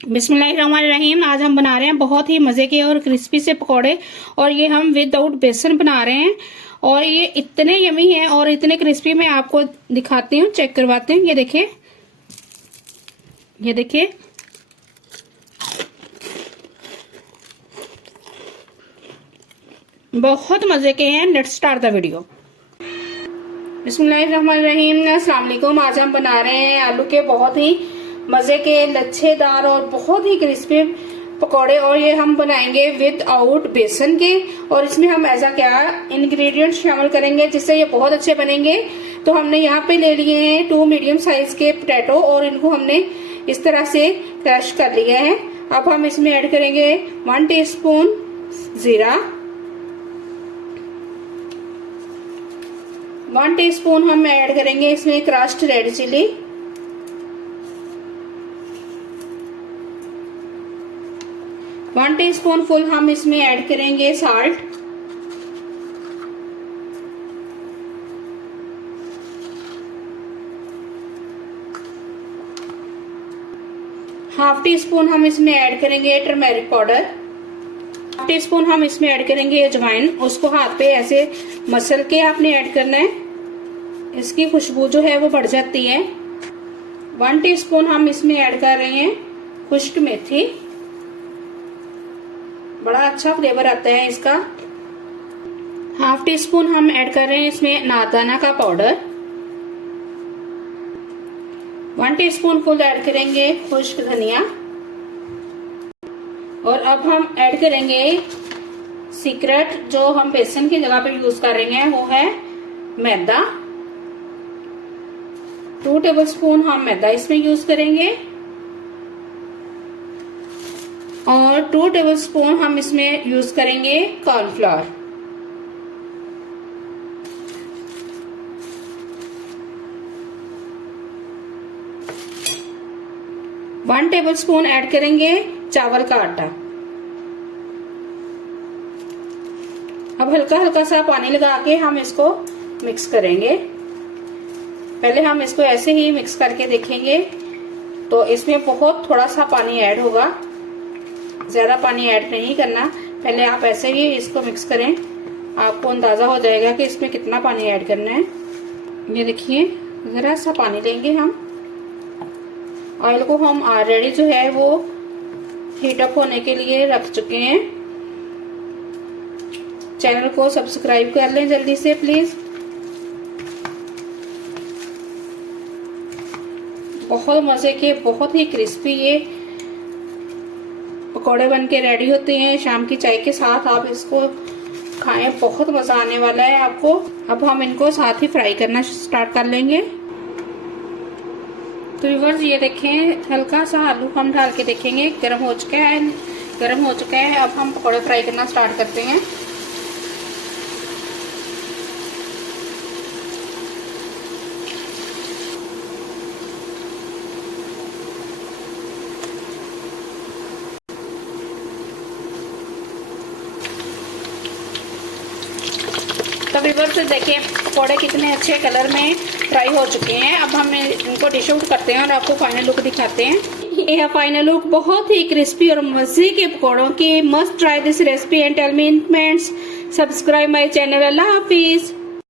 बिस्मिल्लाहिर्रहमानिर्रहीम। आज हम बना रहे हैं बहुत ही मजे के और क्रिस्पी से पकोड़े, और ये हम विदाउट बेसन बना रहे हैं। और ये इतने यमी हैं और इतने क्रिस्पी, मैं आपको दिखाती हूँ, चेक करवाते हैं। ये देखिए, ये देखिए, बहुत मजे के हैं। Let's start the video. बिस्मिल्लाहिर्रहमानिर्रहीम। अस्सलाम वालेकुम। आज हम बना रहे हैं आलू के बहुत ही मजे के लच्छेदार और बहुत ही क्रिस्पी पकौड़े, और ये हम बनाएंगे विदाउट बेसन के। और इसमें हम ऐसा क्या इंग्रेडिएंट्स शामिल करेंगे जिससे ये बहुत अच्छे बनेंगे। तो हमने यहाँ पे ले लिए हैं 2 मीडियम साइज के पोटैटो, और इनको हमने इस तरह से क्रश कर लिया है। अब हम इसमें ऐड करेंगे 1 टीस्पून जीरा, 1 टीस्पून हम ऐड करेंगे इसमें crushed red chilli, 1 teaspoon full हम इसमें ऐड करेंगे साल्ट, ½ टीस्पून हम इसमें ऐड करेंगे टर्मेरिक पाउडर, ½ टीस्पून हम इसमें ऐड करेंगे अजवाइन। उसको हाथ पे ऐसे मसल के आपने ऐड करना है, इसकी खुशबू जो है वो बढ़ जाती है। 1 टीस्पून हम इसमें ऐड कर रहे हैं खुश्क मेथी, बड़ा अच्छा फ्लेवर आता है इसका। ½ टीस्पून हम ऐड कर रहे हैं इसमें नादाना का पाउडर, 1 टीस्पून फुल ऐड करेंगे खुश्क धनिया। और अब हम ऐड करेंगे सीक्रेट, जो हम बेसन की जगह पे यूज कर रहे हैं, वो है मैदा। 2 टेबलस्पून हम मैदा इसमें यूज करेंगे, और 2 टेबलस्पून हम इसमें यूज करेंगे कॉर्नफ्लोर। वन टेबलस्पून ऐड करेंगे चावल का आटा। अब हल्का हल्का सा पानी लगा के हम इसको मिक्स करेंगे। पहले हम इसको ऐसे ही मिक्स करके देखेंगे, तो इसमें बहुत थोड़ा सा पानी ऐड होगा, ज्यादा पानी ऐड नहीं करना। पहले आप ऐसे ही इसको मिक्स करें, आपको अंदाजा हो जाएगा कि इसमें कितना पानी ऐड करना है। ये देखिए, जरा सा पानी लेंगे हम। ऑयल को हम ऑलरेडी जो है वो हीट अप होने के लिए रख चुके हैं। चैनल को सब्सक्राइब कर लें जल्दी से प्लीज। बहुत मजे के, बहुत ही क्रिस्पी ये पकोड़े बन के रेडी होते हैं। शाम की चाय के साथ आप इसको खाएं, बहुत मजा आने वाला है आपको। अब हम इनको साथ ही फ्राई करना स्टार्ट कर लेंगे। तो व्यूअर्स, ये देखें, हल्का सा आलू हम डाल के देखेंगे, गर्म हो चुका है, गर्म हो चुका है। अब हम पकौड़े फ्राई करना स्टार्ट करते हैं। तो व्यूअर्स देखिए, पकौड़े कितने अच्छे कलर में फ्राई हो चुके हैं। अब हम इनको डिश आउट करते हैं और आपको फाइनल लुक दिखाते हैं। ये है फाइनल लुक, बहुत ही क्रिस्पी और मजे के पकौड़ों की। Must try this recipe and tell me in comments. Subscribe my channel. अल्लाह हाफिज।